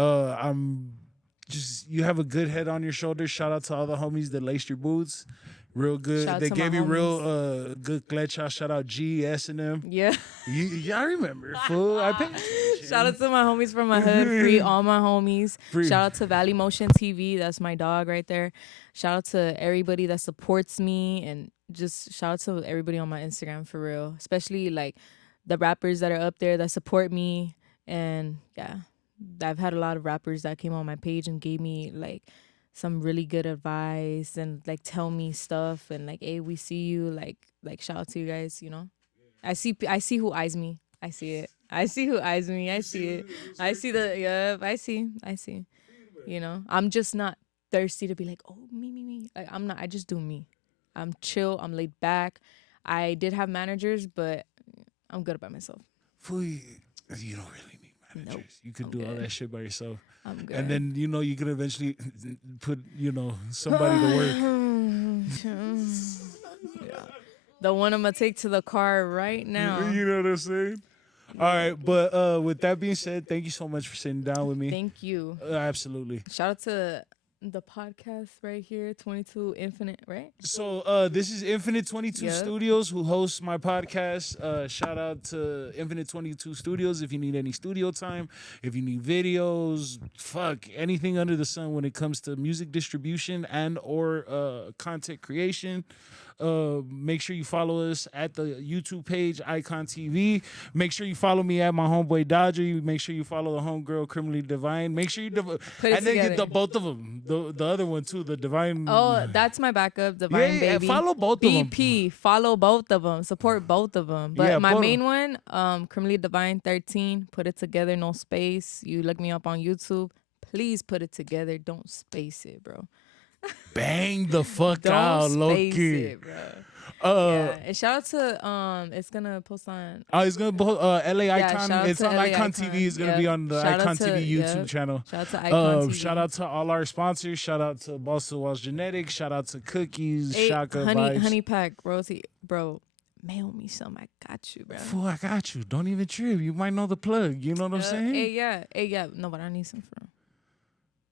I'm just, you have a good head on your shoulders. Shout out to all the homies that laced your boots. Real good. Shout out They to gave my you real good glitch. Shout out G, S, and them. Yeah. Yeah, I remember, fool. I paid attention. Shout out to my homies from my hood. Free all my homies. Free. Shout out to Valley Motion TV. That's my dog right there. Shout out to everybody that supports me. And just shout out to everybody on my Instagram for real. Especially like the rappers that are up there that support me. And yeah, I've had a lot of rappers that came on my page and gave me like some really good advice and like tell me stuff and like, hey, we see you. Like shout out to you guys, you know. I see who eyes me. I see it. I see who eyes me. I see it. I see I see. You know, I'm just not thirsty to be like, oh, me. Like, I'm not. I just do me. I'm chill. I'm laid back. I did have managers, but I'm good by myself. Fool, you don't really need managers. Nope. You could I'm do all good. that shit by yourself. I'm good. And then, you could eventually put, somebody to work. Yeah. The one I'm gonna take to the car right now. You know what I'm saying? All right, but with that being said, thank you so much for sitting down with me. Thank you. Absolutely. Shout out to the podcast right here, 22 Infinite, right? So this is Infinite 22 Yep. Studios, who hosts my podcast. Shout out to Infinite 22 Studios if you need any studio time, if you need videos, anything under the sun when it comes to music distribution and or content creation. Make sure you follow us at the YouTube page, Eyekon TV. Make sure you follow me at my homeboy Dodger. Make sure you follow the homegirl Criminally Divine. Make sure you and then get both of them. The other one too, the Divine. Oh, that's my backup, Divine yeah, Baby. follow both of them. BP, follow both of them. Support both of them. But Yeah, my both- main one, Criminally Divine 13. Put it together, no space. You look me up on YouTube. Please put it together. Don't space it, bro. Bang the fuck Don't out, low space key. it, bro. Yeah. And shout out to it's gonna post on It's gonna be LA Yeah, Icon. shout out It's to on LA Icon Icon. TV. It's gonna be Yep. on the Shout out Icon to- TV YouTube yep. channel. Shout out to Eyekon TV. Shout out to all our sponsors. Shout out to Boston Walls Genetics. Shout out to Cookies, Hey, Shaka Vibes. honey pack, royalty, bro. Mail me some. I got you, bro. Fool, I got you. Don't even trip. You might know the plug. You know what I'm saying? Hey, yeah. No, but I need some from.